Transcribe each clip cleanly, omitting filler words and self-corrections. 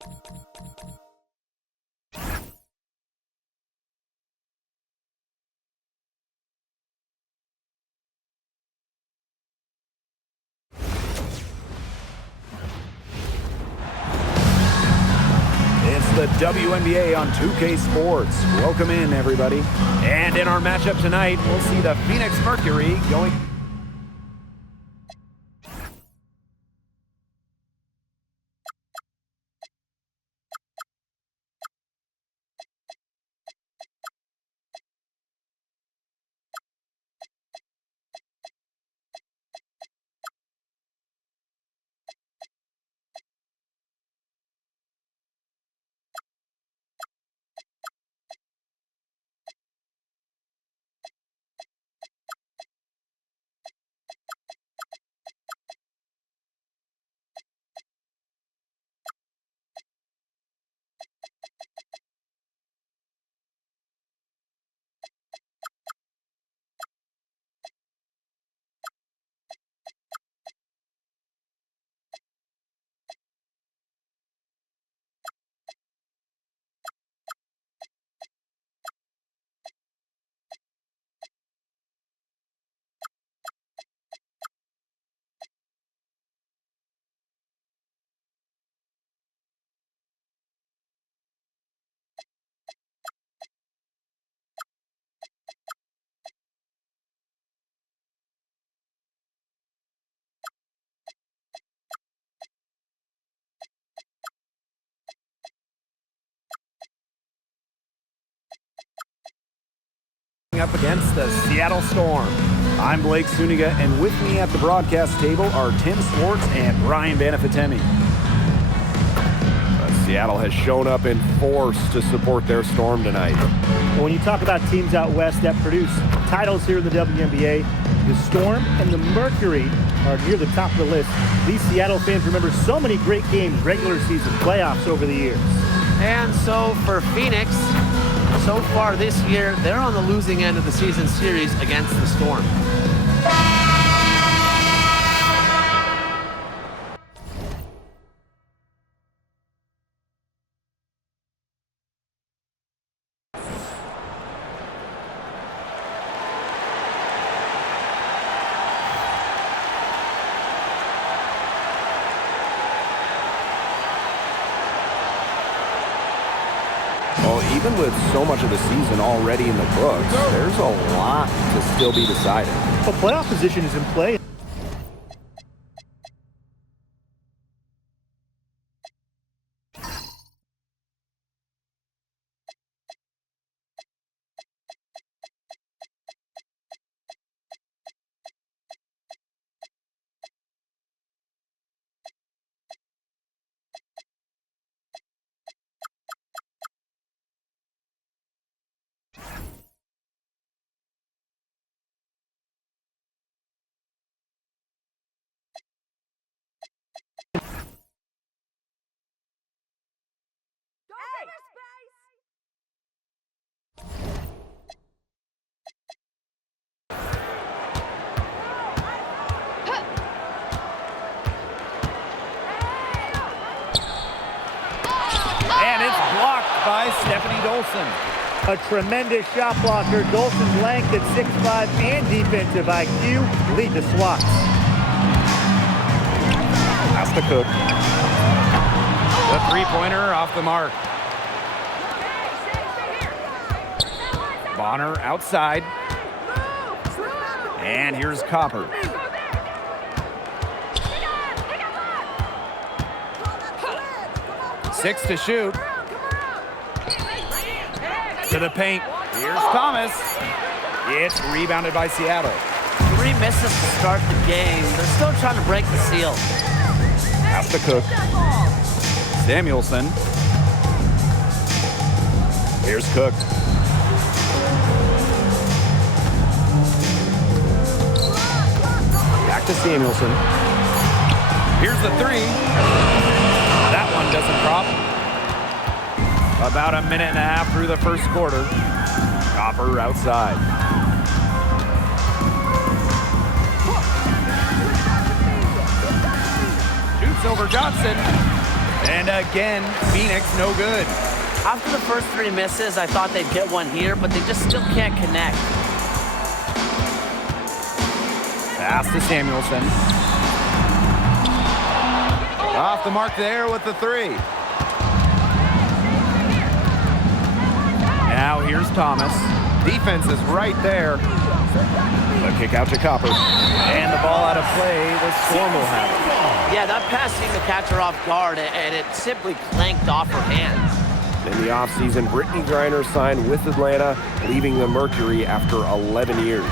The WNBA on 2K Sports. Welcome in, everybody. And in our matchup tonight, we'll see the Phoenix Mercury going... up against the Seattle Storm. I'm Blake Suniga, and with me at the broadcast table are Tim Swartz and Brian Banafitemi. Seattle has shown up in force to support their Storm tonight. Well, when you talk about teams out west that produce titles here in the WNBA, the Storm and the Mercury are near the top of the list. These Seattle fans remember so many great games, regular season, playoffs over the years. And so for Phoenix, so far this year, they're on the losing end of the season series against the Storm. Even with so much of the season already in the books, there's a lot to still be decided. Well, playoff position is in play. And it's blocked by Stephanie Dolson. A tremendous shot blocker. Dolson's length at 6'5" and defensive IQ lead the Swats. That's the Cook. The three-pointer off the mark. Bonner outside. And here's Copper. Six to shoot. To the paint. Here's Thomas. It's rebounded by Seattle. 3 misses to start the game. They're still trying to break the seal. That's the Cook. Samuelson. Here's Cook. Back to Samuelson. Here's the three. That one doesn't drop. About a minute and a half through the first quarter. Copper outside. Shoots over Johnson. And again, Phoenix no good. After the first 3 misses, I thought they'd get one here, but they just still can't connect. Pass to Samuelson. Off the mark there with the 3. Now here's Thomas. Defense is right there. The kick out to Copper. And the ball out of play. The Storm will have it. Yeah, that pass seemed to catch her off guard, and it simply clanked off her hands. In the offseason, Brittany Griner signed with Atlanta, leaving the Mercury after 11 years.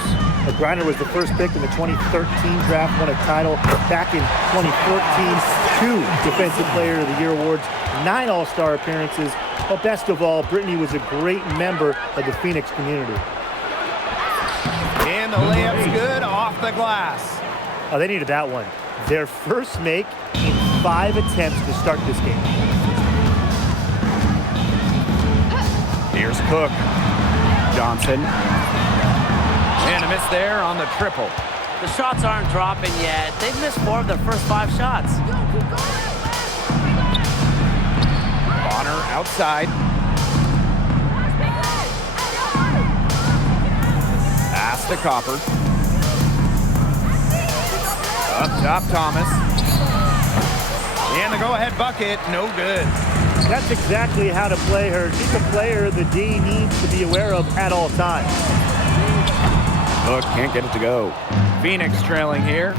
Griner was the first pick in the 2013 draft, won a title back in 2014, 2 Defensive Player of the Year awards, 9 All-Star appearances. But best of all, Brittany was a great member of the Phoenix community. And the layup's good off the glass. Oh, they needed that one. Their first make in 5 attempts to start this game. Here's Cook. Johnson. And a miss there on the triple. The shots aren't dropping yet. They've missed 4 of their first 5 shots. Bonner outside. Pass to Copper. Up top, Thomas. And the go-ahead bucket, no good. That's exactly how to play her. She's a player the D needs to be aware of at all times. Look, can't get it to go. Phoenix trailing here.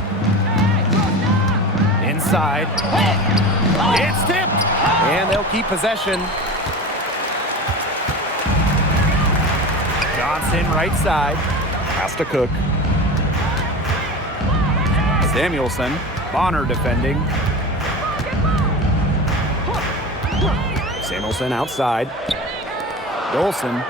Inside. It's tipped. And they'll keep possession. Johnson right side. Pass to Cook. Samuelson. Bonner defending. Samuelson outside. Dolson.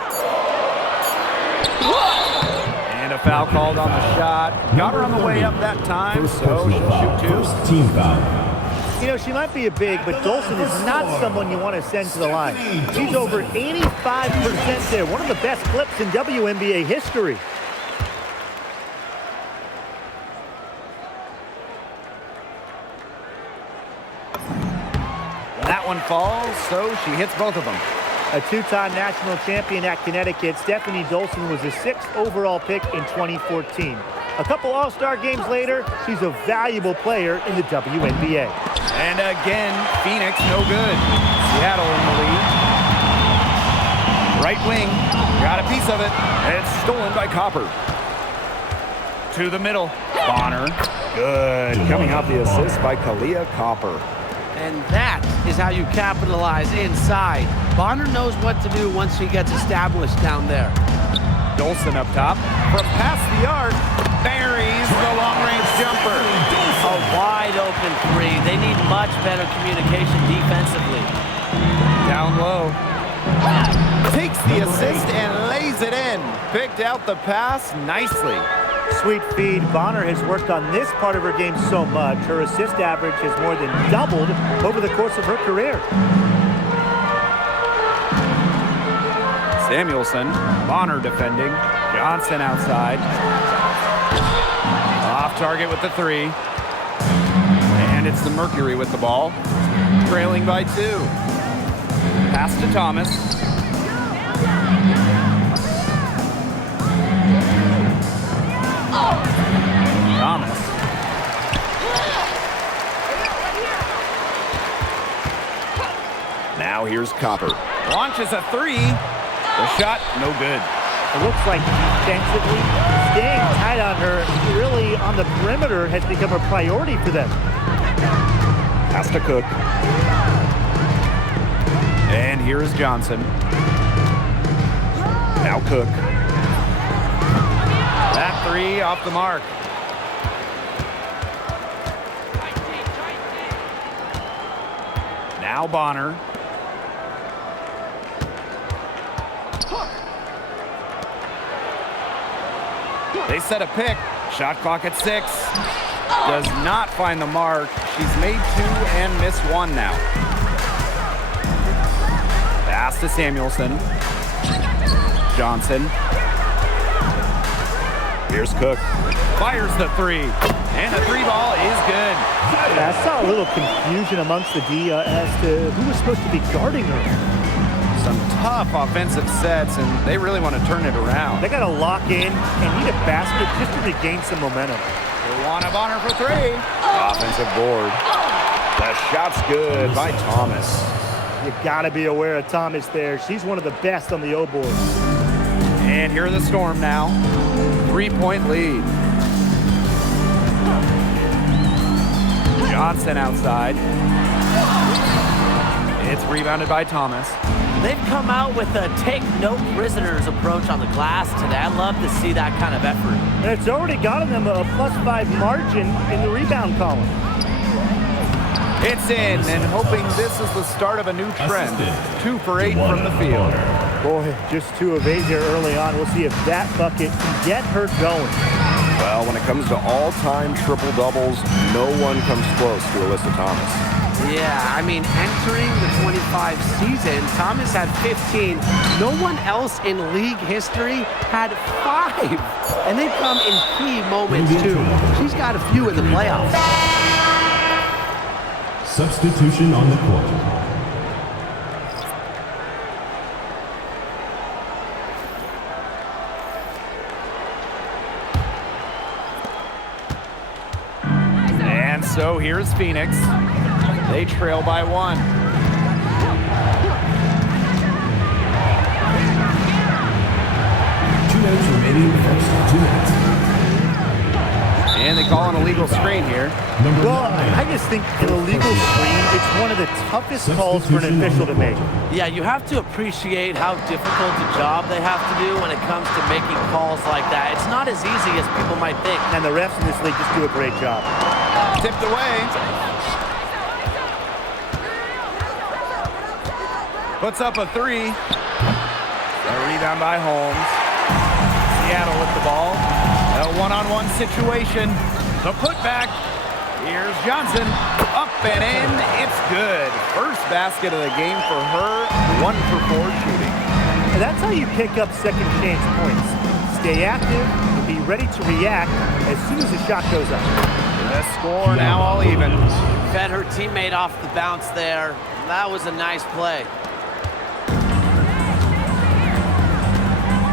And a foul called on the shot. Got her on the way up that time, so she'll shoot 2. Team foul. You know, she might be a big, but Dolson is not someone you want to send to the line. She's over 85% there, one of the best clips in WNBA history. That one falls, so she hits both of them. A 2-time national champion at Connecticut, Stephanie Dolson was the 6th overall pick in 2014. A couple All-Star games later, she's a valuable player in the WNBA. And again, Phoenix no good. Seattle in the lead. Right wing, got a piece of it, and it's stolen by Copper. To the middle, Bonner, good. Coming off the assist by Kalia Copper. And that is how you capitalize inside. Bonner knows what to do once he gets established down there. Dolson up top, from past the arc, buries the long-range jumper. A wide open 3. They need much better communication defensively. Down low. Takes the assist and lays it in. Picked out the pass nicely. Sweet feed. Bonner has worked on this part of her game so much. Her assist average has more than doubled over the course of her career. Samuelson, Bonner defending. Johnson outside. Off target with the 3. And it's the Mercury with the ball. Trailing by 2. Pass to Thomas. Thomas. Now here's Copper. Launches a 3. The shot, no good. It looks like defensively, staying tight on her, really on the perimeter, has become a priority for them. Pass to Cook. And here's Johnson. Now Cook. That 3 off the mark. Now Bonner. They set a pick. Shot clock at 6. Does not find the mark. She's made 2 and missed 1 now. Pass to Samuelson. Johnson. Here's Cook. Fires the 3. And the three ball is good. Yeah, I saw a little confusion amongst the D as to who was supposed to be guarding her. Some tough offensive sets, and they really want to turn it around. They got to lock in and need a basket just to regain some momentum. They want a Bonner for three. Offensive board. The shot's good by Thomas. You got to be aware of Thomas there. She's one of the best on the O board. And here are the Storm now. 3-point lead. Johnson outside. It's rebounded by Thomas. They've come out with a take no prisoners approach on the glass today. I love to see that kind of effort. And it's already gotten them a +5 margin in the rebound column. It's in, and hoping this is the start of a new trend. 2 for 8 from the field. Boy, just 2 of 8 here early on. We'll see if that bucket can get her going. Well, when it comes to all-time triple-doubles, no one comes close to Alyssa Thomas. Yeah, I mean, entering the 25 season, Thomas had 15. No one else in league history had 5. And they come in key moments, too. She's got a few in the playoffs. Substitution on the court. And so here's Phoenix. They trail by 1. 2 minutes remaining in the first. 2 minutes. And they call an illegal screen here. Well, I just think an illegal screen, it's one of the toughest calls for an official to make. Yeah, you have to appreciate how difficult a job they have to do when it comes to making calls like that. It's not as easy as people might think. And the refs in this league just do a great job. Tipped away. Puts up a 3. A rebound by Holmes. Seattle with the ball. A one-on-one situation. The putback. Here's Johnson. Up and in. It's good. First basket of the game for her. 1 for 4 shooting. And that's how you pick up second chance points. Stay active and be ready to react as soon as the shot goes up. The score now all even. Fed her teammate off the bounce there. That was a nice play.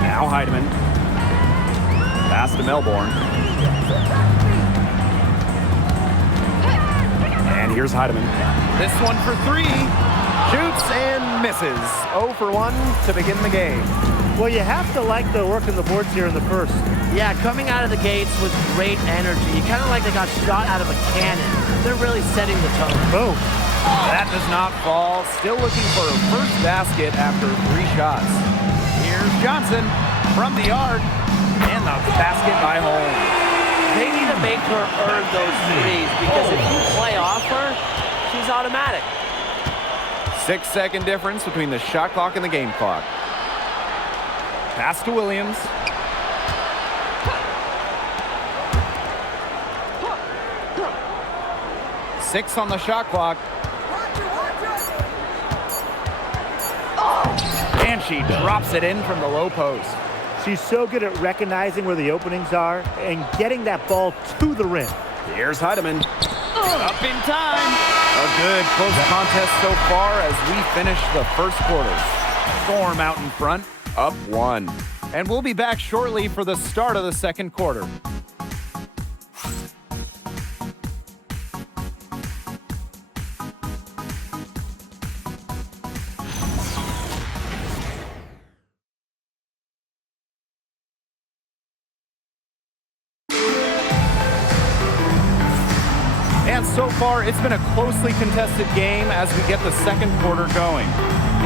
Now Heidemann. Pass to Melbourne. And here's Heidemann. This one for 3. Shoots and misses. 0 for 1 to begin the game. Well, you have to like the work on the boards here in the first. Yeah, coming out of the gates with great energy. Kind of like they got shot out of a cannon. They're really setting the tone. Boom. That does not fall. Still looking for her first basket after 3 shots. Here's Johnson from the arc. And the basket by Holmes. They need to make her earn those threes because if you play off her, she's automatic. 6-second difference between the shot clock and the game clock. Pass to Williams. Six on the shot clock. And she drops it in from the low post. She's so good at recognizing where the openings are and getting that ball to the rim. Here's Heidemann. Up in time. A good close contest so far as we finish the first quarter. Storm out in front, up 1. And we'll be back shortly for the start of the second quarter. And so far, it's been a closely contested game as we get the second quarter going.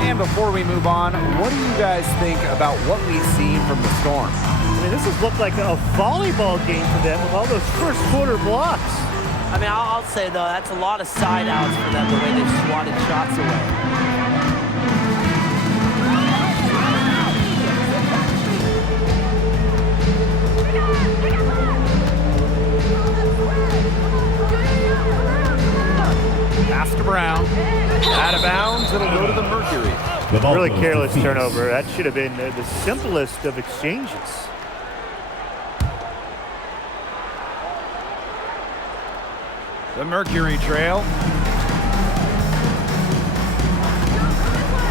And before we move on, what do you guys think about what we've seen from the Storm? I mean, this has looked like a volleyball game for them with all those first quarter blocks. I mean, I'll say, though, that's a lot of side outs for them, the way they've swatted shots away. Pass to Brown. Out of bounds, it'll go to the Mercury. Really careless turnover. That should have been the simplest of exchanges. The Mercury trail.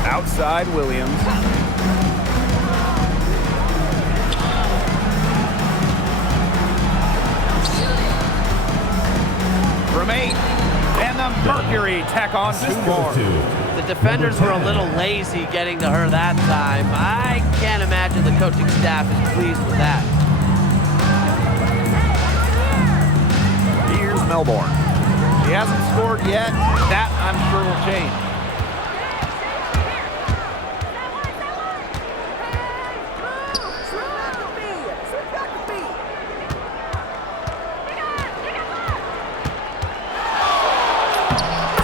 Outside Williams. From 8. And the Mercury tack on 2 more. The defenders were a little lazy getting to her that time. I can't imagine the coaching staff is pleased with that. Here's Melbourne. He hasn't scored yet. That, I'm sure, will change.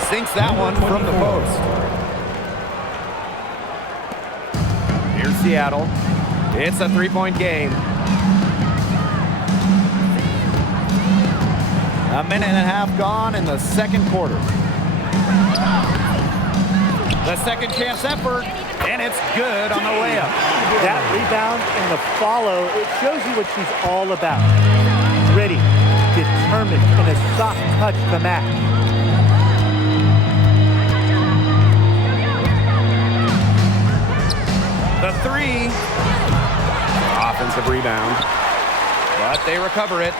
Sinks that one from the post. Here's Seattle. It's a 3-point game. A minute and a half gone in the second quarter. The second chance effort, and it's good on the layup. That rebound and the follow, it shows you what she's all about. Ready, determined, and a soft touch to match. The 3. Offensive rebound. But they recover it.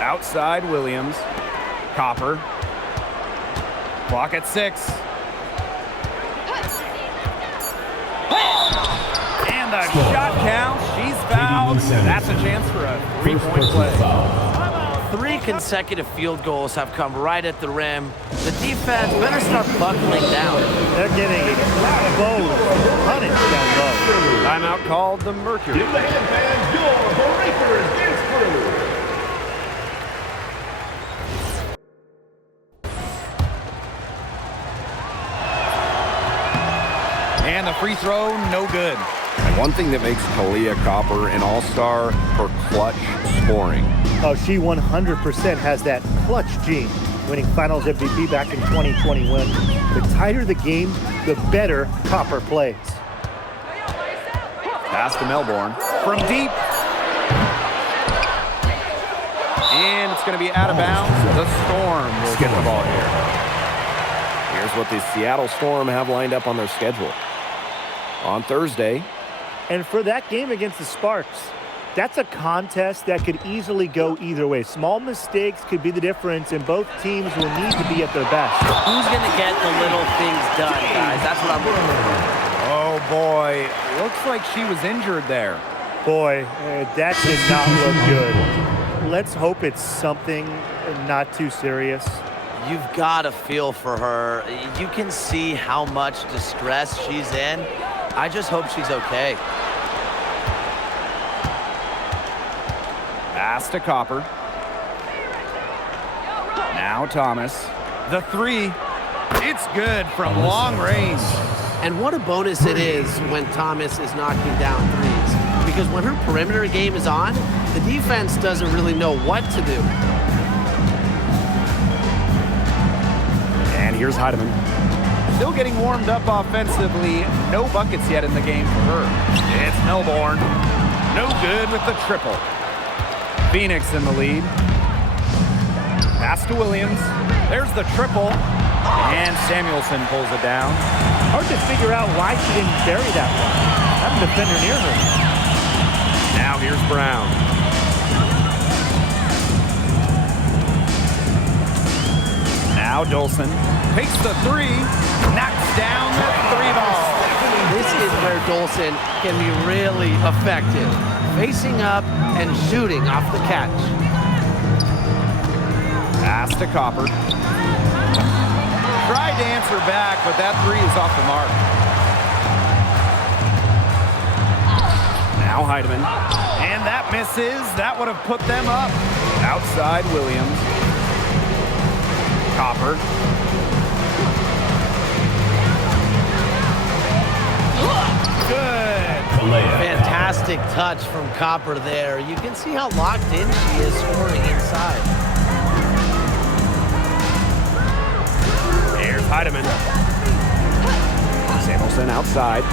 Outside Williams. Copper. Clock at 6. And the shot count. She's fouled. That's a chance for a 3-point play. 3 consecutive field goals have come right at the rim. The defense better start buckling down. They're getting exposed, punished down low. Timeout called the Mercury. Give the hand fans your breaker dance crew. And the free throw, no good. And one thing that makes Kalia Copper an all-star, her clutch scoring. Oh, she 100% has that clutch gene, winning Finals MVP back in 2021. The tighter the game, the better Copper plays. Pass to Melbourne. From deep. And it's going to be out of bounds. The Storm will get the ball here. Here's what the Seattle Storm have lined up on their schedule. On Thursday. And for that game against the Sparks, that's a contest that could easily go either way. Small mistakes could be the difference, and both teams will need to be at their best. Who's going to get the little things done, guys? That's what I'm looking for. Oh, boy. Looks like she was injured there. Boy, that did not look good. Let's hope it's something not too serious. You've got to feel for her. You can see how much distress she's in. I just hope she's okay. Pass to Copper. Now Thomas. The 3. It's good from long range. And what a bonus it is when Thomas is knocking down threes. Because when her perimeter game is on, the defense doesn't really know what to do. And here's Heidemann. Still getting warmed up offensively. No buckets yet in the game for her. It's Melbourne. No good with the triple. Phoenix in the lead. Pass to Williams. There's the triple. And Samuelson pulls it down. Hard to figure out why she didn't bury that one. Have a defender near her. Now here's Brown. Now Dolson takes the 3, knocks down the 3 ball. This is where Dolson can be really effective. Facing up and shooting off the catch. Pass to Copper. Tried to answer back, but that 3 is off the mark. Now Heidemann. And that misses. That would have put them up. Outside Williams. Copper. Good. Fantastic touch from Copper there. You can see how locked in she is scoring inside. Here's Heidemann. Samuelson outside.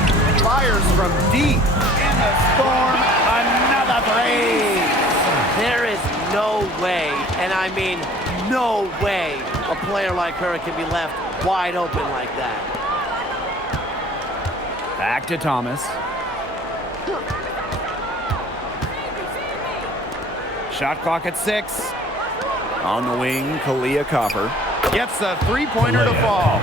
Fires from deep. And the Storm, another 3. There is no way, and I mean No way a player like her can be left wide open like that. Back to Thomas. Shot clock at 6. On the wing, Kalia Copper gets a three-pointer to fall.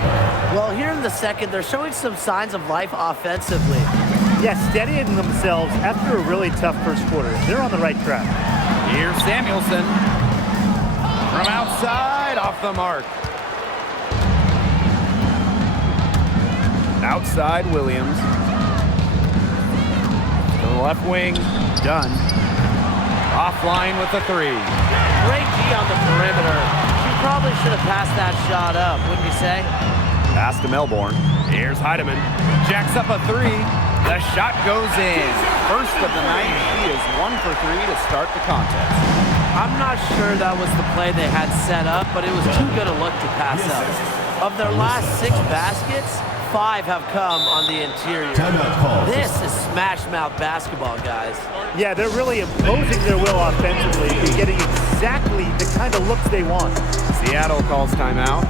Well, here in the second, they're showing some signs of life offensively. Yeah, steadying themselves after a really tough first quarter. They're on the right track. Here's Samuelson. From outside, off the mark. Outside, Williams. To the left wing, Dunn. Offline with the 3. Great D on the perimeter. She probably should have passed that shot up, wouldn't you say? Pass to Melbourne. Here's Heidemann. Jacks up a 3. The shot goes in. First of the night. She is 1 for 3 to start the contest. I'm not sure that was the play they had set up, but it was too good a look to pass up. Of their last 6 baskets, 5 have come on the interior. This is smash mouth basketball, guys. Yeah, they're really imposing their will offensively and getting exactly the kind of looks they want. Seattle calls timeout.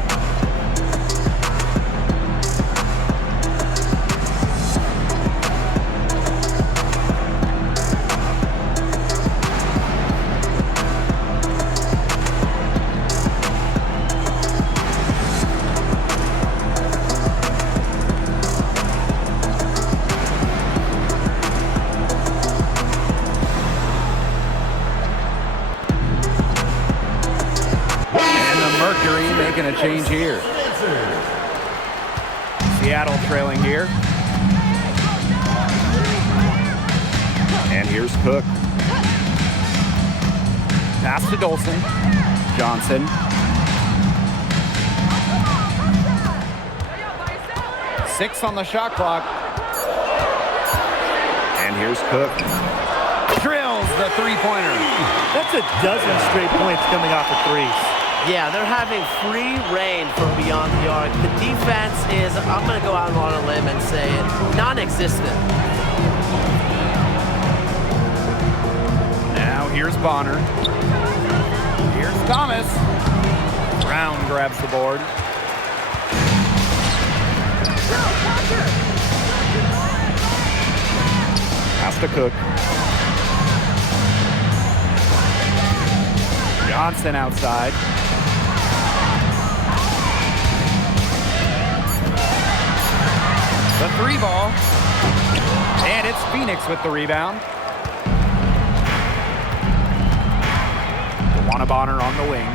Mercury making a change here. Seattle trailing here. And here's Cook. Pass to Dolson. Johnson. Six on the shot clock. And here's Cook. Drills the three-pointer. That's a dozen straight points coming off of threes. Yeah, they're having free reign from beyond the arc. The defense is, I'm going to go out on a limb and say it, non-existent. Now here's Bonner. Here's Thomas. Brown grabs the board. Pass to Cook. Johnson outside. The 3 ball. And it's Phoenix with the rebound. DeWanna Bonner on the wing.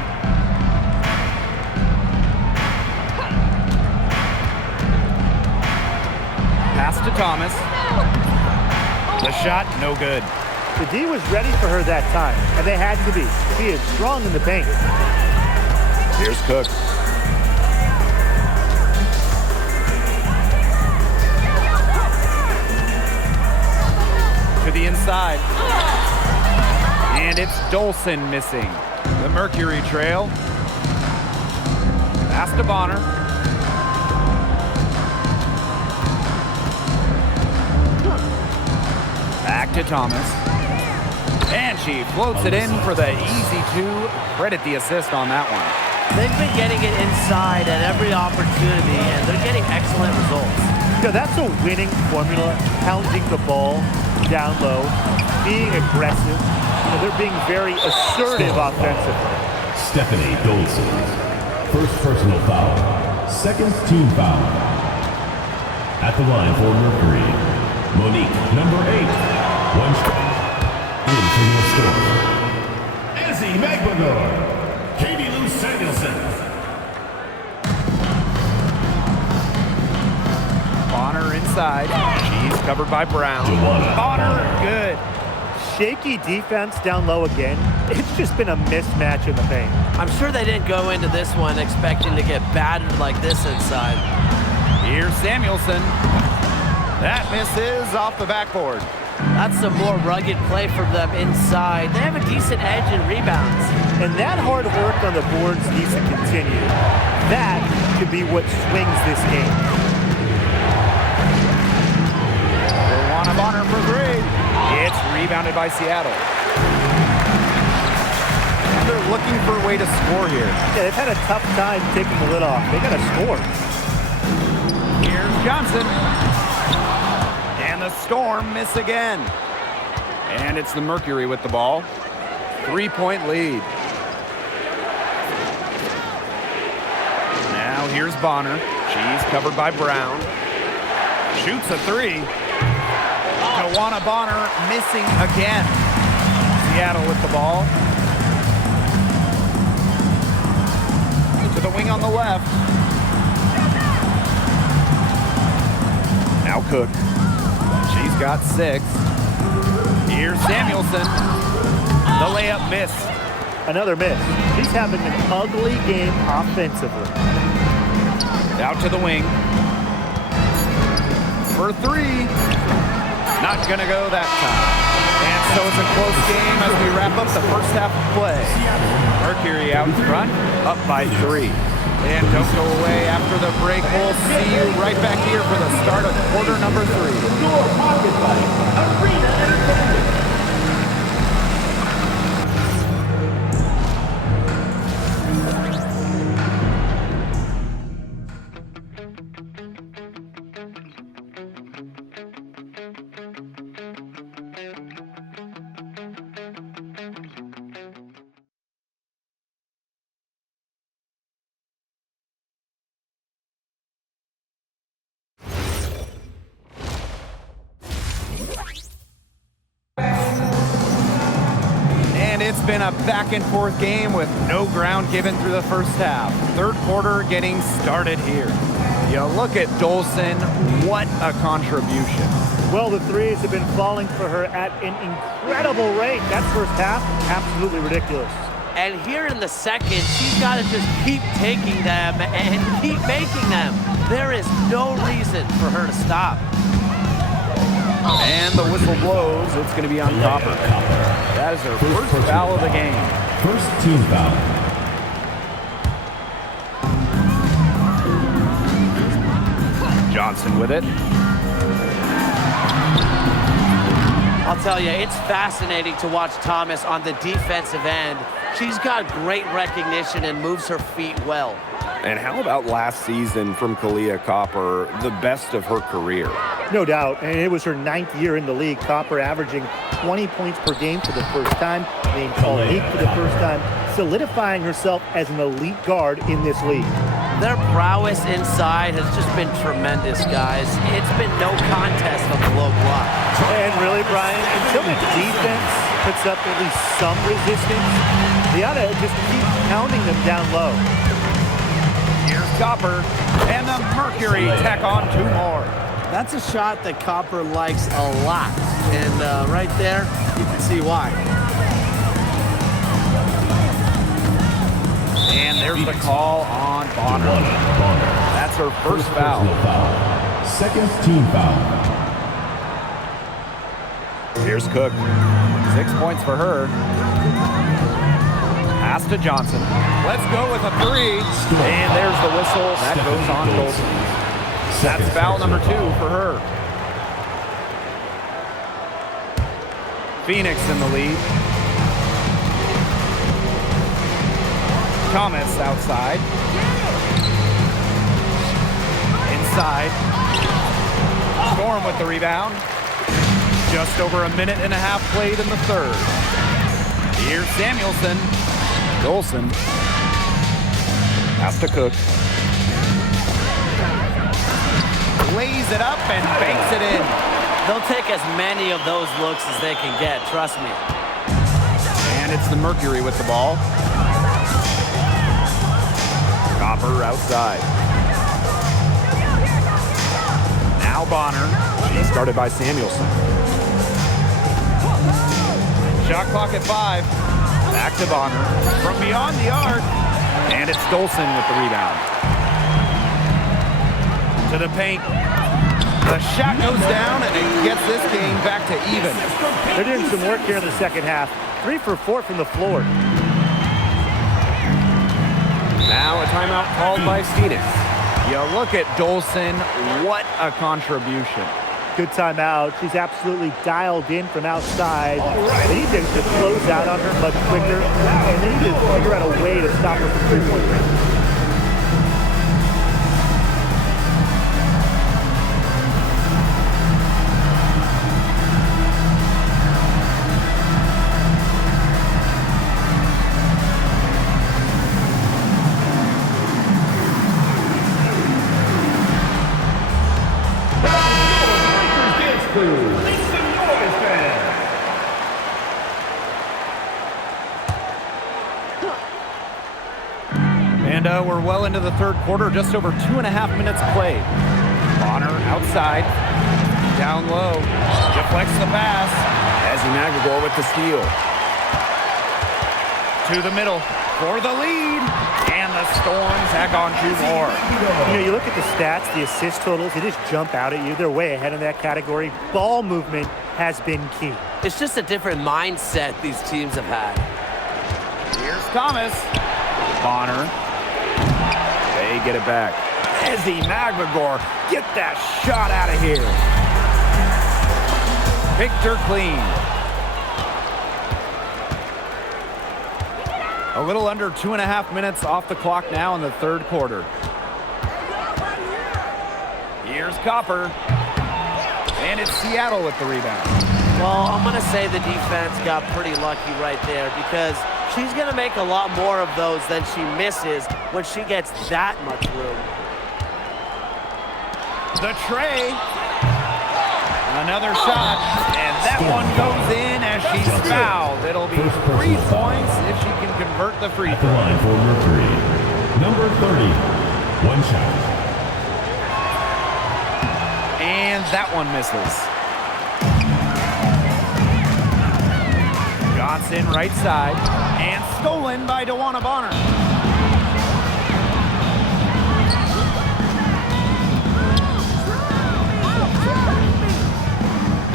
Pass to Thomas. The shot, no good. The D was ready for her that time, and they had to be. She is strong in the paint. Here's Cook. To the inside. And it's Dolson missing. The Mercury trail. Pass to Bonner. Back to Thomas. And she floats it in for the easy 2. Credit the assist on that one. They've been getting it inside at every opportunity, and they're getting excellent results. You know, that's a winning formula, pounding the ball down low, being aggressive. You know, they're being very assertive offensively. Stephanie Dolson. First personal foul. Second team foul. At the line for Mercury, Monique, number 8. 1 strike. In from the store. Izzy Magbanor. Katie Lou Samuelson. Bonner inside. She's covered by Brown. DeWanna Bonner, good. Shaky defense down low again. It's just been a mismatch in the paint. I'm sure they didn't go into this one expecting to get battered like this inside. Here's Samuelson. That misses off the backboard. That's a more rugged play from them inside. They have a decent edge in rebounds. And that hard work on the boards needs to continue. That could be what swings this game. DeWanna Bonner for 3. It's rebounded by Seattle. they're looking for a way to score here. Yeah, they've had a tough time taking the lid off. They got to score. Here's Johnson. And the Storm miss again. And it's the Mercury with the ball. 3-point lead. Now here's Bonner. She's covered by Brown. Shoots a three. Tawana Bonner missing again. Seattle with the ball. To the wing on the left. Now Cook. She's got 6. Here's Samuelson. The layup missed. Another miss. She's having an ugly game offensively. Out to the wing. For 3. Not gonna go that time. And so it's a close game as we wrap up the first half of play. Mercury out front, up by 3. And don't go away after the break. We'll see you right back here for the start of quarter number 3. It's been a back and forth game with no ground given through the first half. Third quarter getting started here. You look at Dolson, what a contribution. Well, the threes have been falling for her at an incredible rate. That first half, absolutely ridiculous. And here in the second, she's got to just keep taking them and keep making them. There is no reason for her to stop. And the whistle blows. It's going to be on Copper. That is her first foul of the game. First team foul. Johnson with it. I'll tell you, it's fascinating to watch Thomas on the defensive end. She's got great recognition and moves her feet well. And how about last season from Kalia Copper, the best of her career? No doubt, and it was her 9th year in the league. Copper averaging 20 points per game for the first time, named All-League for the first time, solidifying herself as an elite guard in this league. Their prowess inside has just been tremendous, guys. It's been no contest on the low block. And really, Brian, until the defense puts up at least some resistance, they ought to just keep pounding them down low. Here's Copper, and the Mercury tack on 2 more. That's a shot that Copper likes a lot. And right there, you can see why. And there's the call on Bonner. That's her first foul. Second team foul. Here's Cook. 6 points for her. Pass to Johnson. Let's go with a 3. And there's the whistle. That goes on Dolson. That's foul number 2 for her. Phoenix in the lead. Thomas outside. Inside. Storm with the rebound. Just over a minute and a half played in the third. Here's Samuelson. Dolson. Pass to Cook. Lays it up and banks it in. They'll take as many of those looks as they can get, trust me. And it's the Mercury with the ball. Copper outside. Now Bonner. She started by Samuelson. Shot clock at 5. Back to Bonner. From beyond the arc. And it's Dolson with the rebound. To the paint. The shot goes down and it gets this game back to even. They're doing some work here in the second half. 3 for 4 from the floor. Now a timeout called by Phoenix. You look at Dolson, what a contribution. Good timeout. She's absolutely dialed in from outside. They need to close out on her much quicker, and they need to figure out a way to stop her from three-point range. And we're well into the third quarter, just over 2.5 minutes played. Bonner outside, down low, deflects the pass. Ezzy Magagor with the steal. To the middle for the lead, and the Storm tack on 2 more. You know, you look at the stats, the assist totals, they just jump out at you. They're way ahead in that category. Ball movement has been key. It's just a different mindset these teams have had. Here's Thomas. Bonner. They get it back. Ezzy Magagor, get that shot out of here. Victor clean. A little under 2.5 minutes off the clock now in the third quarter. Here's Copper. And it's Seattle with the rebound. Well, I'm going to say the defense got pretty lucky right there because she's going to make a lot more of those than she misses when she gets that much room. The tray. Another shot, and that one goes in as she's fouled. It'll be 3 points if she can convert the free At the throw. line for Mercury, number 30, 1 shot. And that one misses. Johnson right side, and stolen by DeWanna Bonner.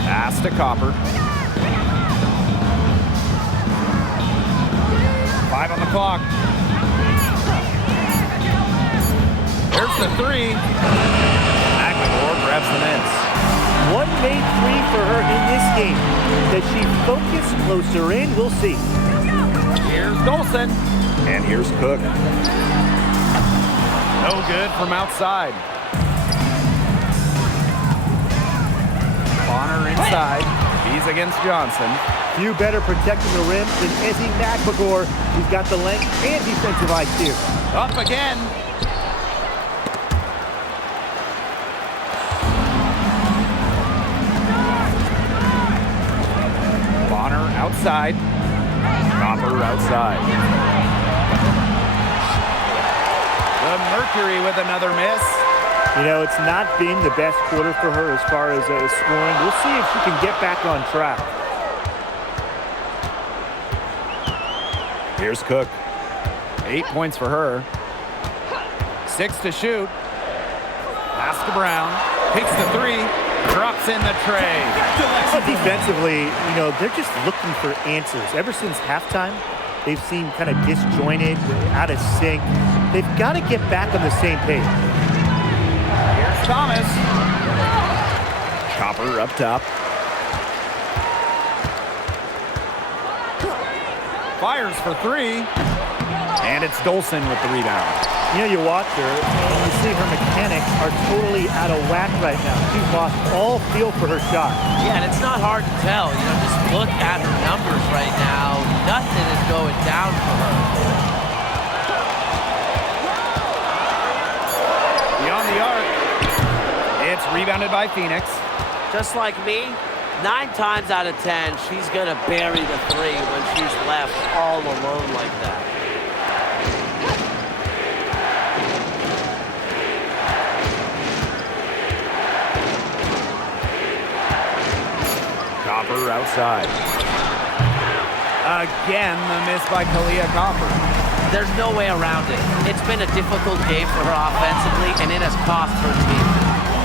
Pass to Copper. 5 on the clock. There's the 3. Magagor grabs the miss. One made three for her in this game. Does she focus closer in? We'll see. Here's Dolson. And here's Cook. No good from outside. Bonner inside. He's against Johnson. Few better protecting the rim than Ezzy Magagor, who's got the length and defensive IQ. Up again. Bonner outside. Copper outside. The Mercury with another miss. You know, it's not been the best quarter for her as far as scoring. We'll see if she can get back on track. Here's Cook. 8 points for her. 6 to shoot. Pass to Brown. Takes the 3. Drops in the tray. But defensively, you know, they're just looking for answers. Ever since halftime, they've seemed kind of disjointed, out of sync. They've got to get back on the same page. Here's Thomas. Copper up top. Fires for 3. And it's Dolson with the rebound. You know, you watch her, and you see her mechanics are totally out of whack right now. She's lost all feel for her shot. Yeah, and it's not hard to tell. You know, just look at her numbers right now. Nothing is going down for her. Beyond the arc. It's rebounded by Phoenix. Just like me, 9 times out of 10, she's going to bury the 3 when she's left all alone like that. Copper outside. Again, the miss by Kalia Copper. There's no way around it. It's been a difficult game for her offensively, and it has cost her team.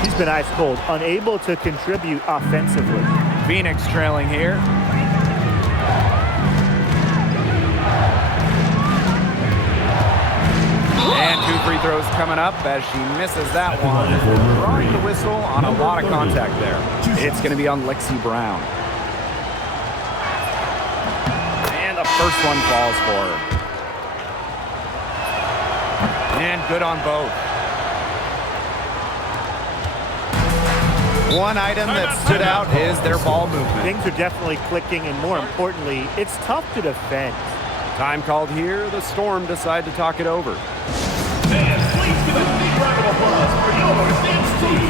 She's been ice cold, unable to contribute offensively. Phoenix trailing here. And 2 free throws coming up as she misses that one. Drawing the whistle on a lot of contact there. It's going to be on Lexi Brown. And the first one falls for her. And good on both. One item that stood out is their ball movement. Things are definitely clicking, and more importantly, it's tough to defend. Time called here. The Storm decide to talk it over. Fans, please give a big round of applause for your dance team.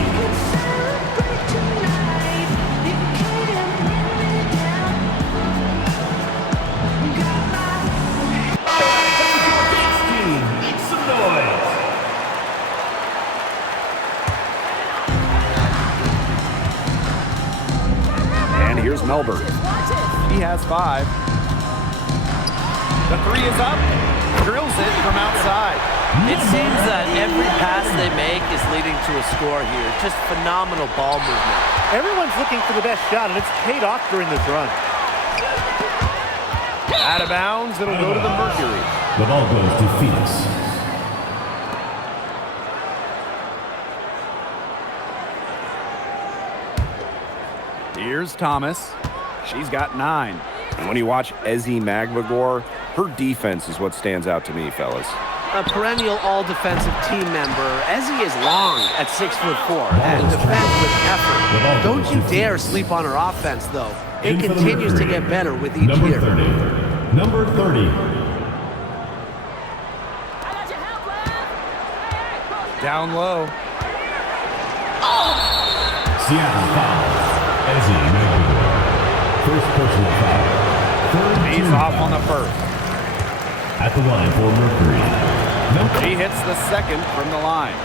Make some noise. And here's Melbourne. He has 5. The 3 is up. Drills it from outside. It seems that every pass they make is leading to a score here. Just phenomenal ball movement. Everyone's looking for the best shot, and it's paid off during this run. Out of bounds, it'll go to the Mercury. The ball goes to Phoenix. Here's Thomas. She's got 9. And when you watch Ezzy Magbagor, her defense is what stands out to me, fellas. A perennial all-defensive team member, Ezzy is long at 6'4" and defends with effort. Don't you dare sleep on her offense, though. It continues to get better with each Number year. 30. Number 30. Down low. Seattle fouls. Ezzy Magbagor. First personal foul. Third He's team off foul. on the first. At the line for Mercury. She hits the second from the line.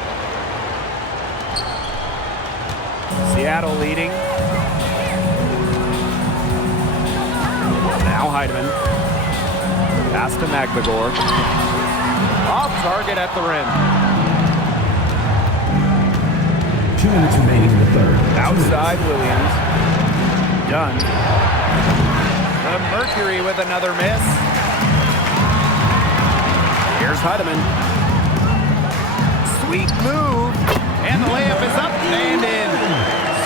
Seattle leading. Now Heidemann. Pass to Magbagor. Off target at the rim. 2 minutes remaining in the third. Outside Williams. Done. The Mercury with another miss. Here's Heidemann. Sweet move. And the layup is up and in.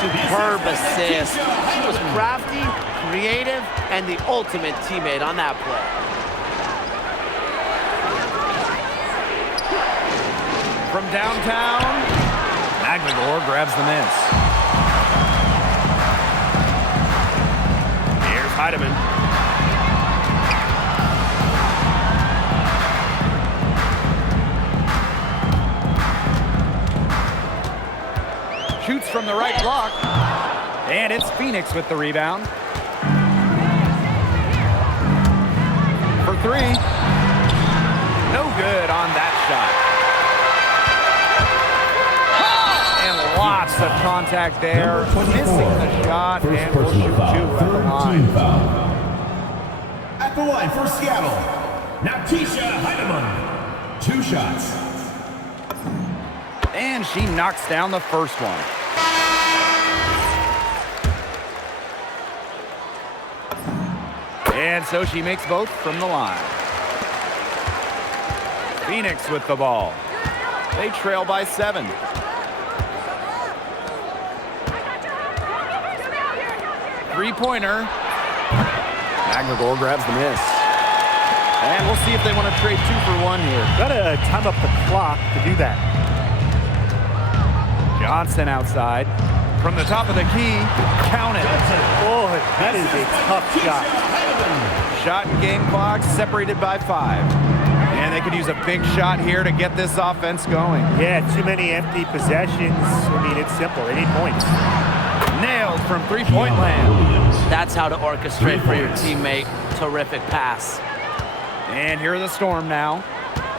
Superb assist. She was crafty, creative, and the ultimate teammate on that play. From downtown, Magbagor grabs the miss. Here's Heidemann. Shoots from the right block. And it's Phoenix with the rebound. For 3. No good on that shot. And lots of contact there. Number 24. Missing the shot. First And we'll personal shoot 2 foul. at the Third line. team foul. At the line for Seattle. Natisha Heidemann. 2 shots. And she knocks down the first one. And so she makes both from the line. Phoenix with the ball. They trail by 7. Three-pointer. Magbagor grabs the miss. And we'll see if they want to trade 2 for 1 here. Gotta time up the clock to do that. Johnson outside. From the top of the key, count it. Oh, that is a tough shot. Shot and game clock separated by 5. And they could use a big shot here to get this offense going. Yeah, too many empty possessions. I mean, it's simple. They need points. Nailed from three-point land. Williams. That's how to orchestrate for your teammate. Terrific pass. And here are the Storm now.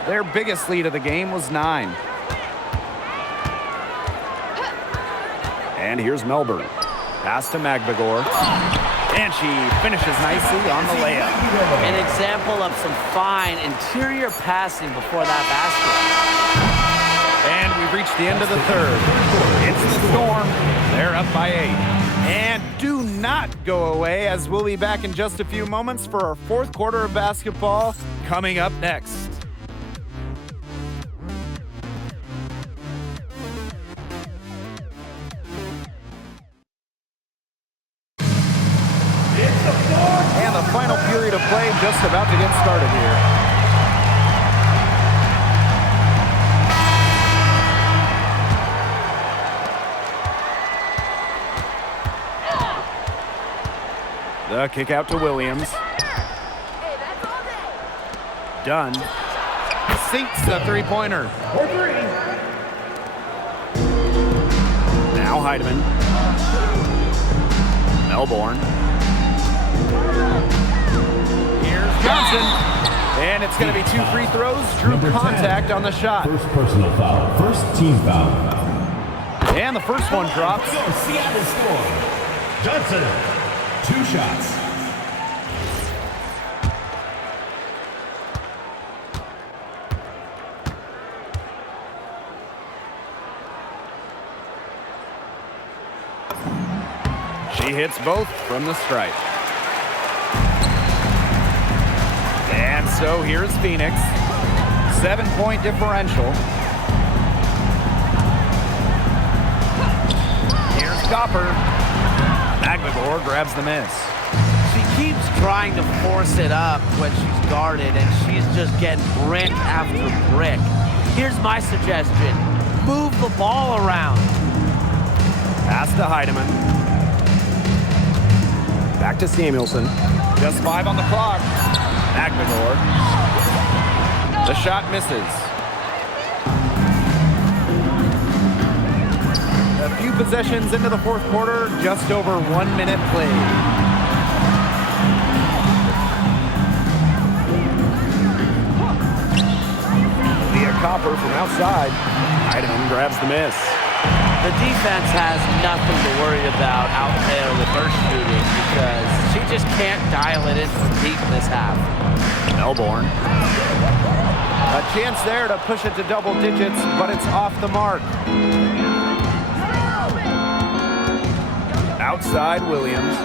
Their biggest lead of the game was 9. And here's Melbourne. Pass to Magbagor. And she finishes nicely on the layup. An example of some fine interior passing before that basket. And we've reached the end of the third. It's the Storm. They're up by 8. And do not go away, as we'll be back in just a few moments for our 4th quarter of basketball coming up next. period of play just about to get started here. The kick out to Williams. Dunn sinks the three-pointer. Now Heidemann. Melbourne. Here's Johnson. And it's going to be 2 free throws. Drew contact on the shot. First personal foul. First team foul. And the first one drops. Seattle score. Johnson. 2 shots. She hits both from the stripe. And so here's Phoenix. 7-point differential. Here's Copper. Magmagor grabs the miss. She keeps trying to force it up when she's guarded, and she's just getting brick after brick. Here's my suggestion. Move the ball around. Pass to Heidemann. Back to Samuelson. Just 5 on the clock. Magmagor. The shot misses. A few possessions into the fourth quarter, just over 1 minute played. Leah Copper from outside. Heidemann grabs the miss. The defense has nothing to worry about out there with her shooting because she just can't dial it in from deep this half. Melbourne. A chance there to push it to double digits, but it's off the mark. Outside Williams.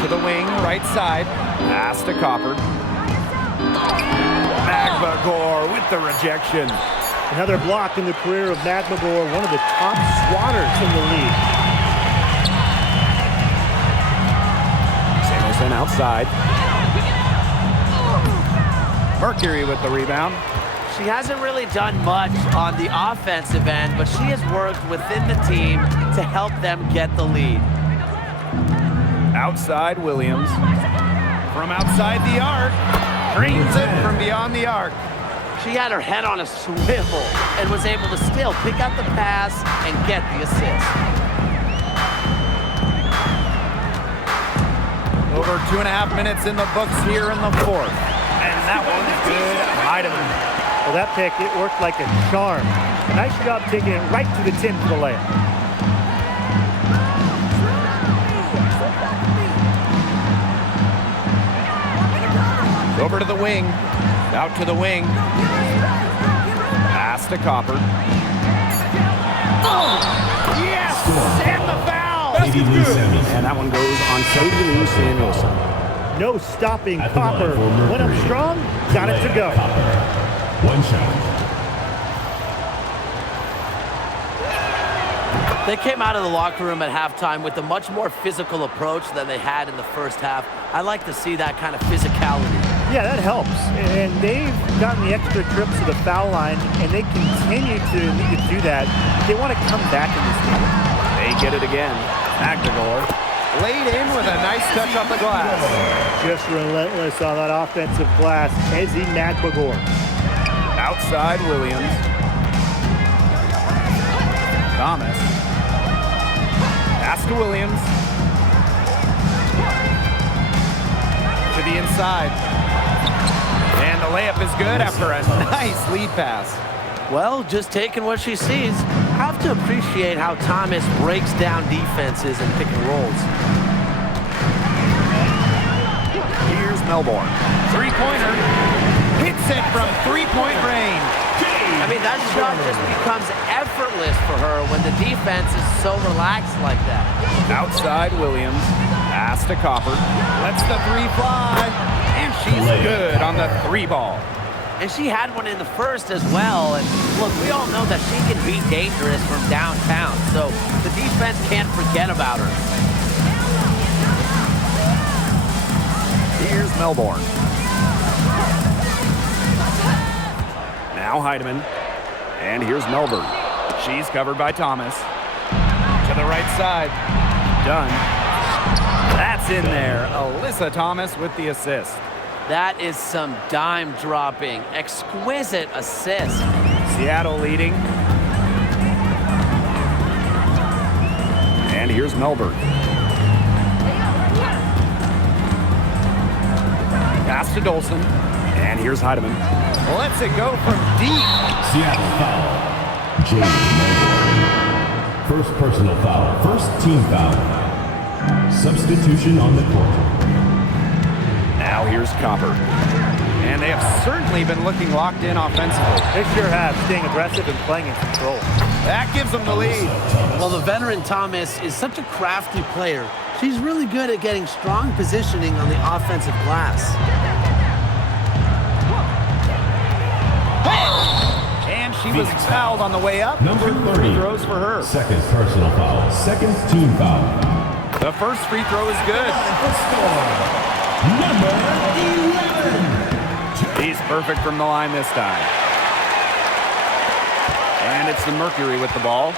To the wing, right side. Pass to Copper. Magmagor with the rejection. Another block in the career of Magmagor, one of the top swatters in the league. Samuelson outside. Mercury with the rebound. She hasn't really done much on the offensive end, but she has worked within the team to help them get the lead. Outside Williams. From outside the arc. Dreams it from beyond the arc. She had her head on a swivel and was able to still pick up the pass and get the assist. Over 2.5 minutes in the books here in the fourth. And that one's good. Heidemann. Well, that pick, it worked like a charm. Nice job taking it right to the 10 for the layup. Over to the wing. Out to the wing. Pass to Copper. Oh! Yes! And the foul! And that one goes on Sadie Lou Samuelson. No stopping Copper. Went up strong, got it to go. Copper. 1 shot. They came out of the locker room at halftime with a much more physical approach than they had in the first half. I like to see that kind of physicality. Yeah, that helps. And they've gotten the extra trips to the foul line, and they continue to need to do that. They want to come back in this game. They get it again. Magmagor laid in with a nice touch off the glass. Just relentless on that offensive glass. Ezzy Magmagor. Outside Williams. Thomas. Pass to Williams. To the inside. And the layup is good after a nice lead pass. Well, just taking what she sees. Have to appreciate how Thomas breaks down defenses and pick and rolls. Here's Melbourne. Three-pointer. Hits it from three-point range. I mean, that shot just becomes effortless for her when the defense is so relaxed like that. Outside Williams. Pass to Copper. Lets the three fly. And she's good on the three ball. And she had one in the first as well. And look, we all know that she can be dangerous from downtown. So the defense can't forget about her. Here's Melbourne. Now Heidemann. And here's Melbourne. She's covered by Thomas. To the right side. Done. That's in there. Alyssa Thomas with the assist. That is some dime dropping. Exquisite assist. Seattle leading. And here's Melbourne. Pass to Dolson. And here's Heidemann. Lets it go from deep. Seattle foul. Jade Melbourne. First personal foul. First team foul. Substitution on the court. Now here's Copper. And they have certainly been looking locked in offensively. They sure have, staying aggressive and playing in control. That gives them the lead. Well, the veteran Thomas is such a crafty player. She's really good at getting strong positioning on the offensive glass. And she was fouled on the way up. Number 2 30. free throws for her. Second personal foul. Second team foul. The first free throw is good. Number 11. He's perfect from the line this time. And it's the Mercury with the ball.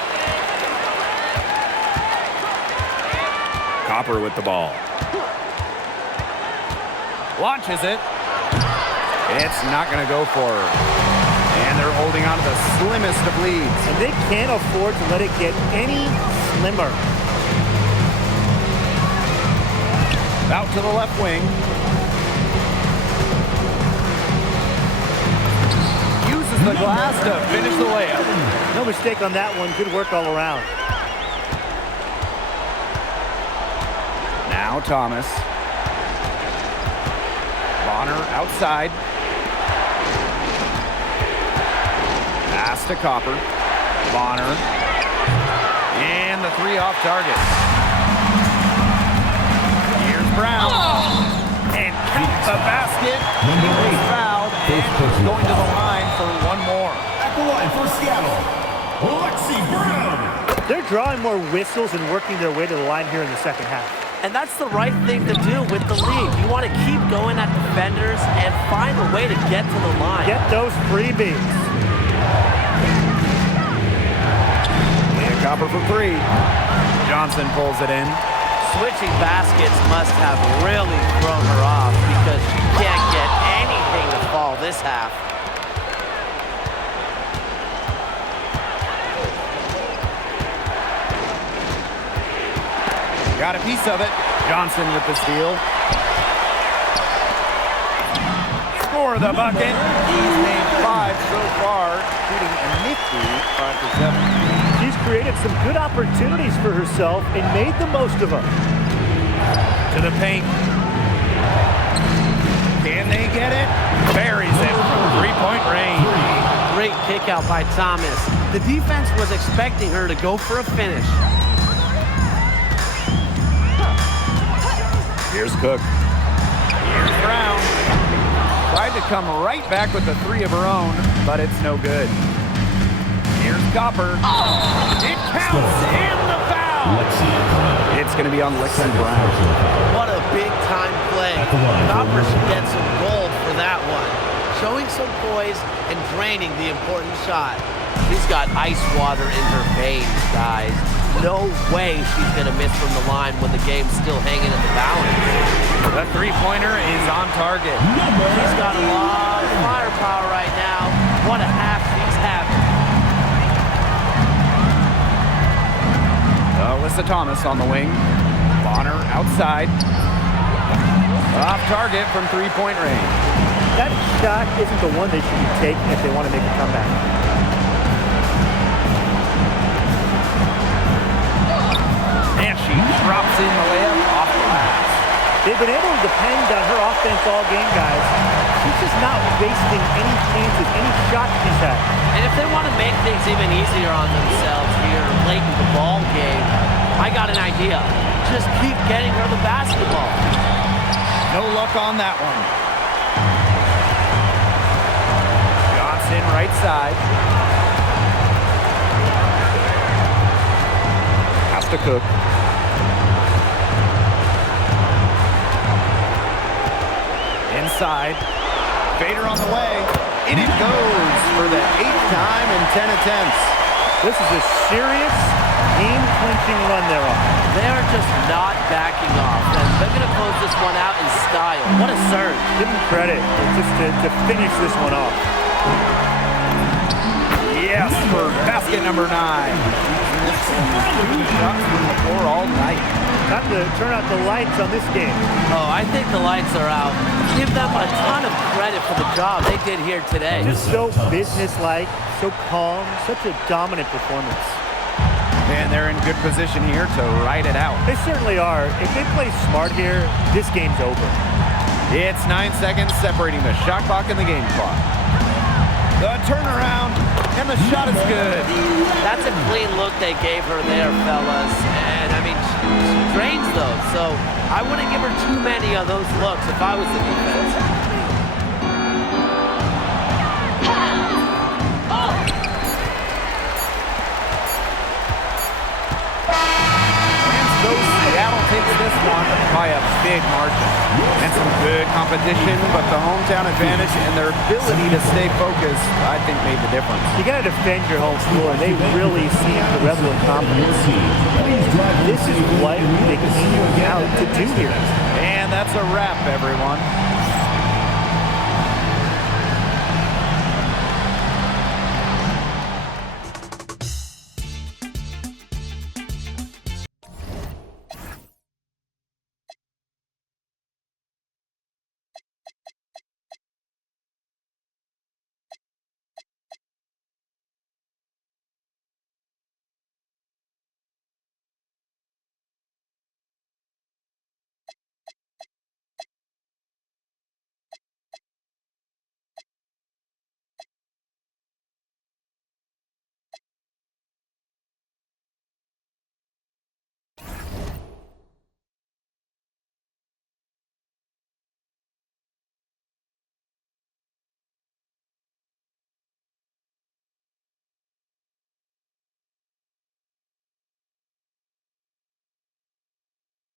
Copper with the ball. Launches it. It's not going to go for her. And they're holding on to the slimmest of leads. And they can't afford to let it get any slimmer. Out to the left wing. Uses the glass to finish the layup. No mistake on that one. Good work all around. Now Thomas. Bonner outside. Pass to Copper. Bonner. And the 3 off target. Here's Brown. And count the basket. Number 8. He's fouled and he's going to the line for one more. At the line for Seattle, Lexi Brown. They're drawing more whistles and working their way to the line here in the second half. And that's the right thing to do with the lead. You want to keep going at defenders and find a way to get to the line. Get those freebies. And Copper for 3. Johnson pulls it in. Switching baskets must have really thrown her off because she can't get anything to fall this half. Got a piece of it. Johnson with the steal. Score the bucket. He's made 5 so far, shooting a nifty 5 for 7. She's created some good opportunities for herself and made the most of them. To the paint. Can they get it? Buries it from 3-point range. Great kick out by Thomas. The defense was expecting her to go for a finish. Here's Cook. Here's Brown. Tried to come right back with the 3 of her own, but it's no good. Here's Copper. It counts and the foul. Lexi Brown. It's going to be on Lexi Second Brown. personal foul. What a big-time play. At the line for Copper should Mercury. get some gold for that one. Showing some poise and draining the important shot. She's got ice water in her veins, guys. No way she's going to miss from the line when the game's still hanging in the balance. The 3-pointer is on target. She's got a lot of firepower right now. What a half she's having. Alyssa Thomas on the wing. Bonner outside. Off target from 3-point range. That shot isn't the one they should be taking if they want to make a comeback. And she drops in the layup off the glass. They've been able to depend on her offense all game, guys. She's just not wasting any chances, any shots she's had. And if they want to make things even easier on themselves here late in the ball game, I got an idea. Just keep getting her the basketball. No luck on that one. Johnson right side. Has to Cook. side. Vader on the way. In it goes for the 8th time in 10 attempts. This is a serious game-clinching run they're on. They are just not backing off, and they're going to close this one out in style. What a surge. Give them credit just to finish this one off. Yes, for basket number 9. He's missed 2 shots from the floor all night. Time to turn out the lights on this game. Oh, I think the lights are out. Give them a ton of credit for the job they did here today. Just so businesslike, so calm, such a dominant performance. And they're in good position here to ride it out. They certainly are. If they play smart here, this game's over. It's 9 seconds separating the shot clock and the game clock. The turnaround, and the shot is good. That's a clean look they gave her there, fellas. And, I mean, she drains those, so I wouldn't give her too many of those looks if I was the defense. Seattle takes this one by a big margin. And some good competition, but the hometown advantage and their ability to stay focused, I think, made the difference. You got to defend your home floor. They really seem to revel in confidence. This is what they came out to do here. And that's a wrap, everyone.